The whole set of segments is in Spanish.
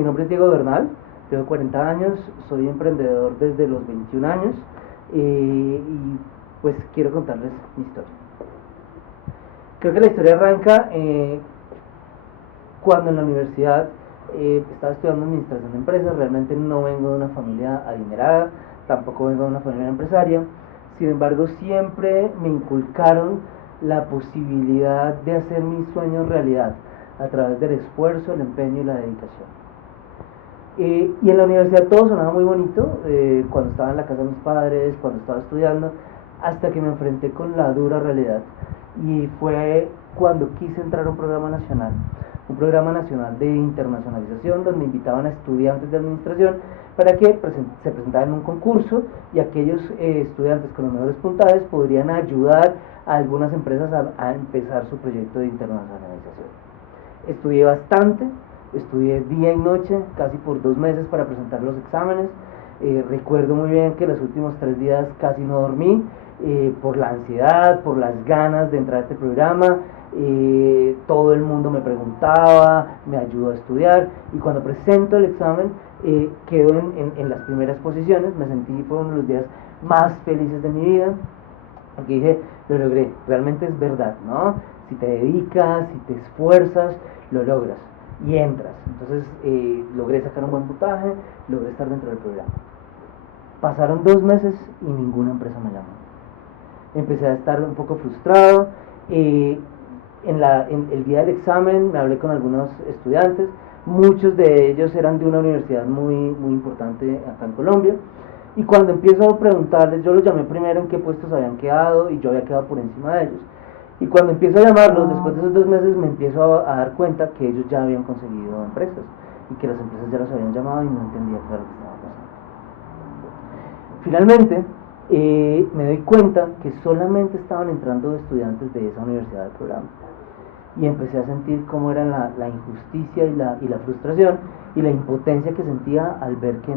Mi nombre es Diego Bernal, tengo 40 años, soy emprendedor desde los 21 años y pues quiero contarles mi historia. Creo que la historia arranca cuando en la universidad estaba estudiando administración de empresas. Realmente no vengo de una familia adinerada, tampoco vengo de una familia empresaria. Sin embargo, siempre me inculcaron la posibilidad de hacer mis sueños realidad a través del esfuerzo, el empeño y la dedicación. Y en la universidad todo sonaba muy bonito, cuando estaba en la casa de mis padres, cuando estaba estudiando, hasta que me enfrenté con la dura realidad. Y fue cuando quise entrar a un programa nacional de internacionalización, donde invitaban a estudiantes de administración para que se presentaran en un concurso, y aquellos estudiantes con los mejores puntajes podrían ayudar a algunas empresas a empezar su proyecto de internacionalización. Estudié bastante, estudié día y noche, casi por 2 meses para presentar los exámenes. Recuerdo muy bien que los últimos 3 días casi no dormí, por la ansiedad, por las ganas de entrar a este programa. Todo el mundo me preguntaba, me ayudó a estudiar, y cuando presento el examen quedo en las primeras posiciones. Me sentí, fue uno de los días más felices de mi vida, porque dije, lo logré, realmente es verdad, ¿no? Si te dedicas, si te esfuerzas, lo logras y entras. Entonces logré sacar un buen puntaje, logré estar dentro del programa. Pasaron 2 meses y ninguna empresa me llamó. Empecé a estar un poco frustrado. En el día del examen me hablé con algunos estudiantes, muchos de ellos eran de una universidad muy importante acá en Colombia. Y cuando empiezo a preguntarles, yo los llamé primero en qué puestos habían quedado, y yo había quedado por encima de ellos. Y cuando empiezo a llamarlos, después de esos 2 meses, me empiezo a dar cuenta que ellos ya habían conseguido empresas, y que las empresas ya los habían llamado, y no entendía qué era lo que estaba pasando. Finalmente, me doy cuenta que solamente estaban entrando estudiantes de esa universidad del programa. Y empecé a sentir cómo era la injusticia y la frustración y la impotencia que sentía al ver que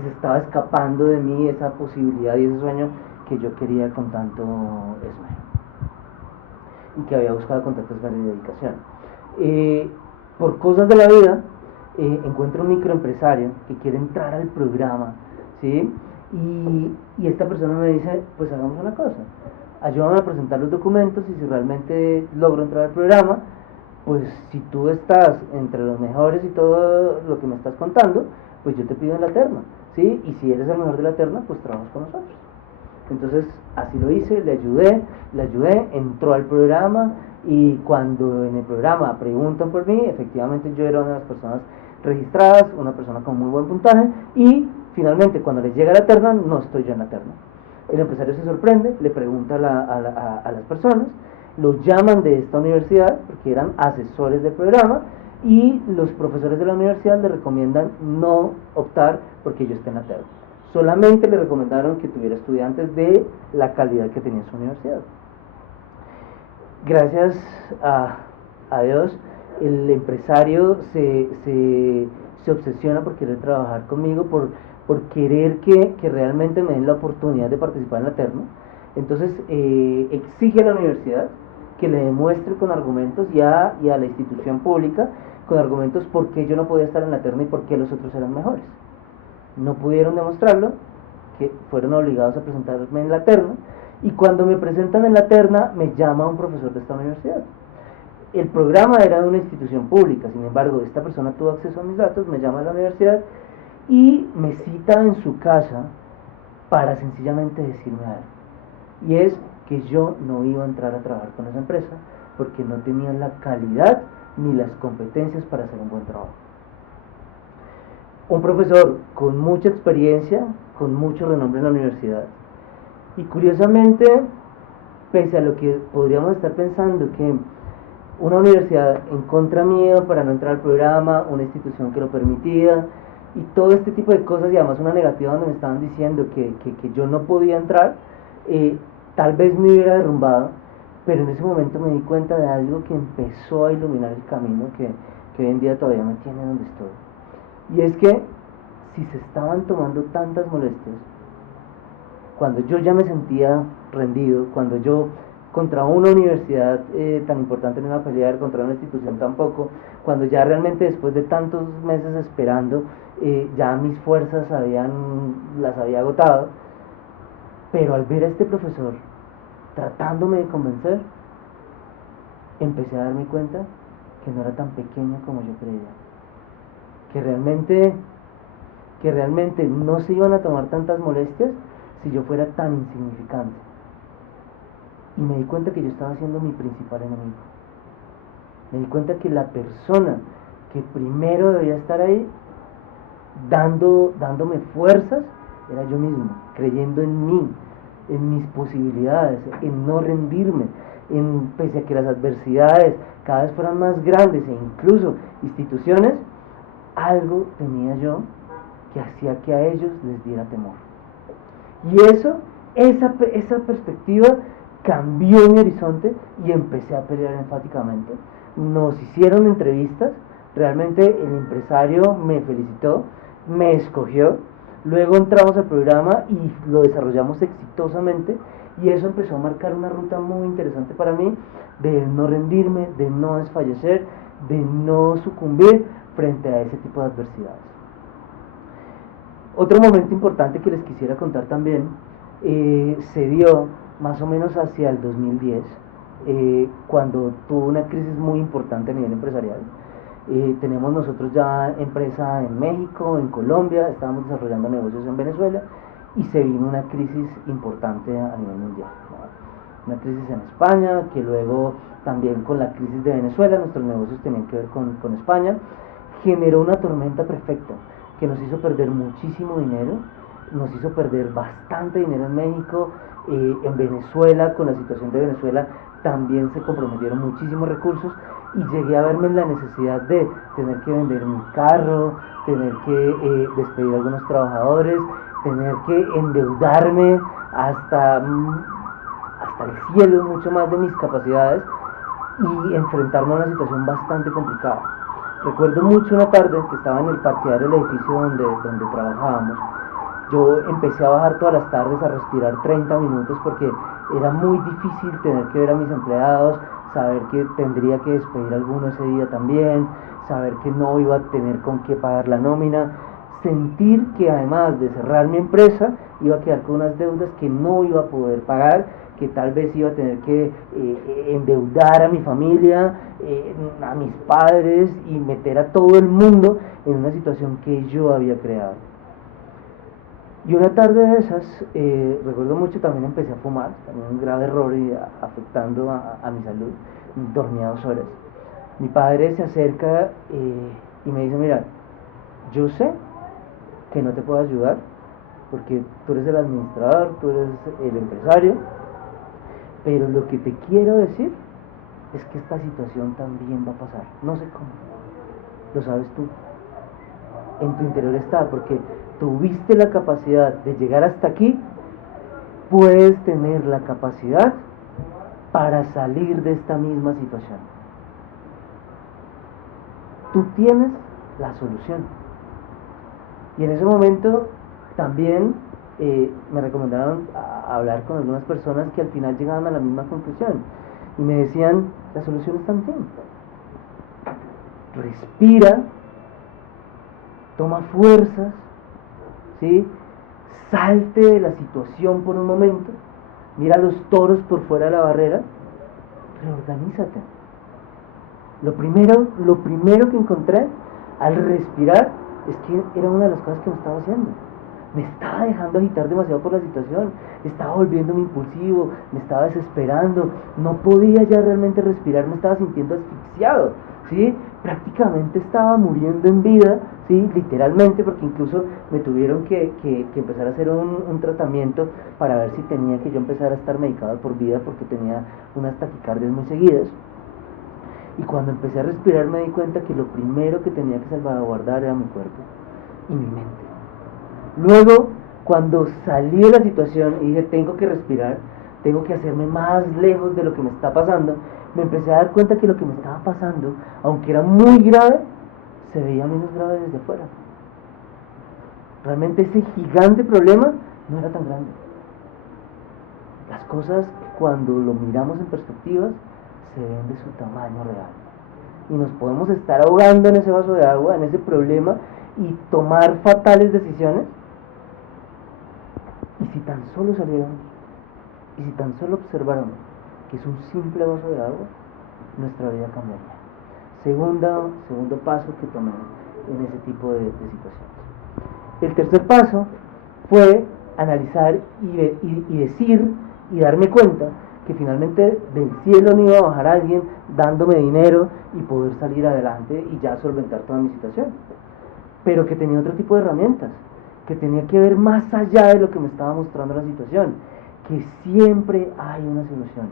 se estaba escapando de mí esa posibilidad y ese sueño que yo quería con tanto esmero, y que había buscado con tanto esmero y dedicación. Por cosas de la vida, encuentro un microempresario que quiere entrar al programa, ¿sí? Y esta persona me dice, pues hagamos una cosa, ayúdame a presentar los documentos, y si realmente logro entrar al programa, pues si tú estás entre los mejores y todo lo que me estás contando, pues yo te pido en la terna, ¿sí? Y si eres el mejor de la terna, pues trabajas con nosotros. Entonces así lo hice, le ayudé, entró al programa, y cuando en el programa preguntan por mí, efectivamente yo era una de las personas registradas, una persona con muy buen puntaje, y finalmente cuando les llega la terna, no estoy yo en la terna. El empresario se sorprende, le pregunta a las personas, los llaman de esta universidad porque eran asesores del programa, y los profesores de la universidad le recomiendan no optar porque yo esté en la terna. Solamente le recomendaron que tuviera estudiantes de la calidad que tenía su universidad. Gracias a Dios, el empresario se obsesiona por querer trabajar conmigo, por querer que realmente me den la oportunidad de participar en la terna. Entonces exige a la universidad que le demuestre con argumentos, y a la institución pública con argumentos, por qué yo no podía estar en la terna y por qué los otros eran mejores. No pudieron demostrarlo, que fueron obligados a presentarme en la terna, y cuando me presentan en la terna me llama un profesor de esta universidad. El programa era de una institución pública, sin embargo esta persona tuvo acceso a mis datos, me llama a la universidad y me cita en su casa para sencillamente decirme algo, y es que yo no iba a entrar a trabajar con esa empresa porque no tenía la calidad ni las competencias para hacer un buen trabajo. Un profesor con mucha experiencia, con mucho renombre en la universidad, y curiosamente, pese a lo que podríamos estar pensando, que una universidad en contra mío para no entrar al programa, una institución que lo permitía, y todo este tipo de cosas, y además una negativa donde me estaban diciendo que yo no podía entrar, tal vez me hubiera derrumbado, pero en ese momento me di cuenta de algo que empezó a iluminar el camino, que hoy en día todavía me tiene donde estoy. Y es que si se estaban tomando tantas molestias, cuando yo ya me sentía rendido, cuando yo contra una universidad tan importante no iba a pelear, contra una institución tampoco, cuando ya realmente después de tantos meses esperando, ya mis fuerzas las había agotado, pero al ver a este profesor tratándome de convencer, empecé a darme cuenta que no era tan pequeña como yo creía, que realmente no se iban a tomar tantas molestias si yo fuera tan insignificante. Y me di cuenta que yo estaba siendo mi principal enemigo. Me di cuenta que la persona que primero debía estar ahí, dándome fuerzas, era yo mismo, creyendo en mí, en mis posibilidades, en no rendirme, pese a que las adversidades cada vez fueran más grandes e incluso instituciones, algo tenía yo que hacía que a ellos les diera temor. Y esa perspectiva cambió mi horizonte y empecé a pelear enfáticamente. Nos hicieron entrevistas, realmente el empresario me felicitó, me escogió, luego entramos al programa y lo desarrollamos exitosamente, y eso empezó a marcar una ruta muy interesante para mí, de no rendirme, de no desfallecer, de no sucumbir frente a ese tipo de adversidades. Otro momento importante que les quisiera contar también se dio más o menos hacia el 2010, cuando tuvo una crisis muy importante a nivel empresarial. Tenemos nosotros ya empresa en México, en Colombia, estábamos desarrollando negocios en Venezuela, y se vino una crisis importante a nivel mundial, ¿no? Una crisis en España, que luego también con la crisis de Venezuela, nuestros negocios tenían que ver con España, generó una tormenta perfecta que nos hizo perder muchísimo dinero, nos hizo perder bastante dinero en México, en Venezuela, con la situación de Venezuela también se comprometieron muchísimos recursos, y llegué a verme en la necesidad de tener que vender mi carro, tener que despedir a algunos trabajadores, tener que endeudarme hasta el cielo, mucho más de mis capacidades, y enfrentarme a una situación bastante complicada. Recuerdo mucho una tarde que estaba en el parqueadero del edificio donde trabajábamos. Yo empecé a bajar todas las tardes a respirar 30 minutos porque era muy difícil tener que ver a mis empleados, saber que tendría que despedir a alguno ese día también, saber que no iba a tener con qué pagar la nómina, sentir que además de cerrar mi empresa iba a quedar con unas deudas que no iba a poder pagar, que tal vez iba a tener que endeudar a mi familia, a mis padres, y meter a todo el mundo en una situación que yo había creado. Y una tarde de esas, recuerdo mucho, también empecé a fumar, también un grave error y afectando a mi salud, dormía 2 horas. Mi padre se acerca y me dice: mira, yo sé que no te puedo ayudar porque tú eres el administrador, tú eres el empresario, pero lo que te quiero decir es que esta situación también va a pasar, no sé cómo, lo sabes tú, en tu interior está, porque tuviste la capacidad de llegar hasta aquí, puedes tener la capacidad para salir de esta misma situación. Tú tienes la solución. Y en ese momento también me recomendaron hablar con algunas personas que al final llegaban a la misma conclusión y me decían: la solución está en ti. Respira, toma fuerzas, ¿sí? Salte de la situación por un momento, mira los toros por fuera de la barrera, reorganízate. Lo primero que encontré al respirar es que era una de las cosas que me estaba haciendo. Me estaba dejando agitar demasiado por la situación, estaba volviéndome impulsivo, me estaba desesperando, no podía ya realmente respirar, me estaba sintiendo asfixiado, ¿sí? Prácticamente estaba muriendo en vida, ¿sí? Literalmente, porque incluso me tuvieron que empezar a hacer un tratamiento para ver si tenía que yo empezar a estar medicado por vida, porque tenía unas taquicardias muy seguidas. Y cuando empecé a respirar me di cuenta que lo primero que tenía que salvaguardar era mi cuerpo y mi mente. Luego, cuando salí de la situación y dije: tengo que respirar, tengo que hacerme más lejos de lo que me está pasando, me empecé a dar cuenta que lo que me estaba pasando, aunque era muy grave, se veía menos grave desde afuera. Realmente ese gigante problema no era tan grande. Las cosas, cuando lo miramos en perspectivas, se ven de su tamaño real. Y nos podemos estar ahogando en ese vaso de agua, en ese problema, y tomar fatales decisiones. Y si tan solo saliéramos, y si tan solo observáramos que es un simple vaso de agua, nuestra vida cambiaría. Segundo paso que tomé en ese tipo de situaciones. El tercer paso fue analizar y decir y darme cuenta que finalmente del cielo no iba a bajar alguien dándome dinero y poder salir adelante y ya solventar toda mi situación, pero que tenía otro tipo de herramientas, que tenía que ver más allá de lo que me estaba mostrando la situación, que siempre hay una solución.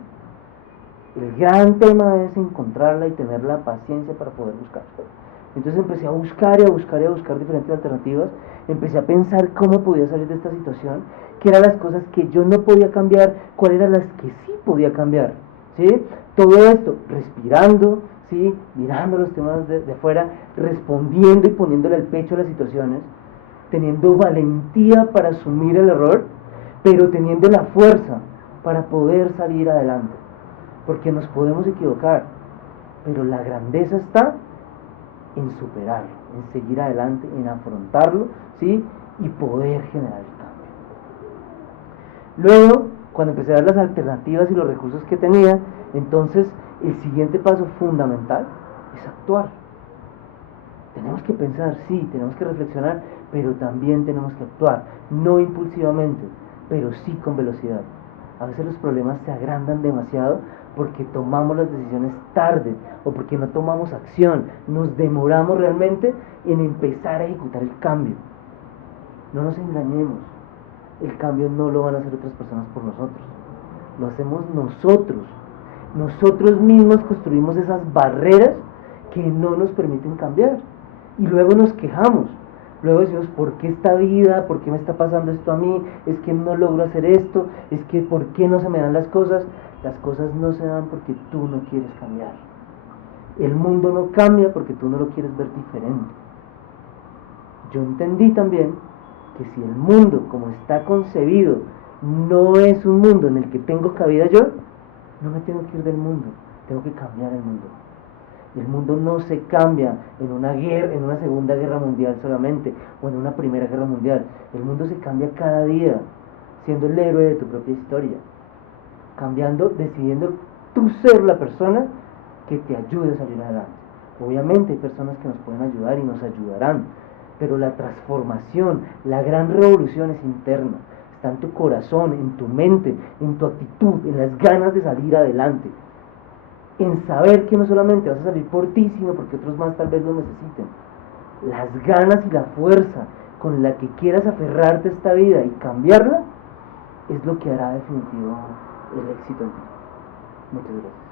El gran tema es encontrarla y tener la paciencia para poder buscarla. Entonces empecé a buscar y a buscar y a buscar diferentes alternativas. Empecé a pensar cómo podía salir de esta situación, qué eran las cosas que yo no podía cambiar, cuáles eran las que sí podía cambiar, ¿sí? Todo esto respirando, ¿sí? Mirando los temas de afuera, respondiendo y poniéndole el pecho a las situaciones, teniendo valentía para asumir el error, pero teniendo la fuerza para poder salir adelante. Porque nos podemos equivocar, pero la grandeza está en superarlo, en seguir adelante, en afrontarlo, ¿sí? Y poder generar el cambio. Luego, cuando empecé a ver las alternativas y los recursos que tenía, entonces el siguiente paso fundamental es actuar. Tenemos que pensar, sí, tenemos que reflexionar, pero también tenemos que actuar, no impulsivamente, pero sí con velocidad. A veces los problemas se agrandan demasiado porque tomamos las decisiones tarde o porque no tomamos acción, nos demoramos realmente en empezar a ejecutar el cambio. No nos engañemos, el cambio no lo van a hacer otras personas por nosotros, lo hacemos nosotros. Nosotros mismos construimos esas barreras que no nos permiten cambiar y luego nos quejamos. Luego decimos, ¿por qué esta vida? ¿Por qué me está pasando esto a mí? Es que no logro hacer esto, es que ¿por qué no se me dan las cosas? Las cosas no se dan porque tú no quieres cambiar. El mundo no cambia porque tú no lo quieres ver diferente. Yo entendí también que si el mundo como está concebido no es un mundo en el que tengo cabida yo, no me tengo que ir del mundo, tengo que cambiar el mundo. El mundo no se cambia en una guerra, en una segunda guerra mundial solamente, o en una primera guerra mundial. El mundo se cambia cada día, siendo el héroe de tu propia historia. Cambiando, decidiendo tú ser la persona que te ayude a salir adelante. Obviamente hay personas que nos pueden ayudar y nos ayudarán, pero la transformación, la gran revolución es interna. Está en tu corazón, en tu mente, en tu actitud, en las ganas de salir adelante. En saber que no solamente vas a salir por ti, sino porque otros más tal vez lo necesiten. Las ganas y la fuerza con la que quieras aferrarte a esta vida y cambiarla es lo que hará definitivo el éxito en ti. Muchas gracias.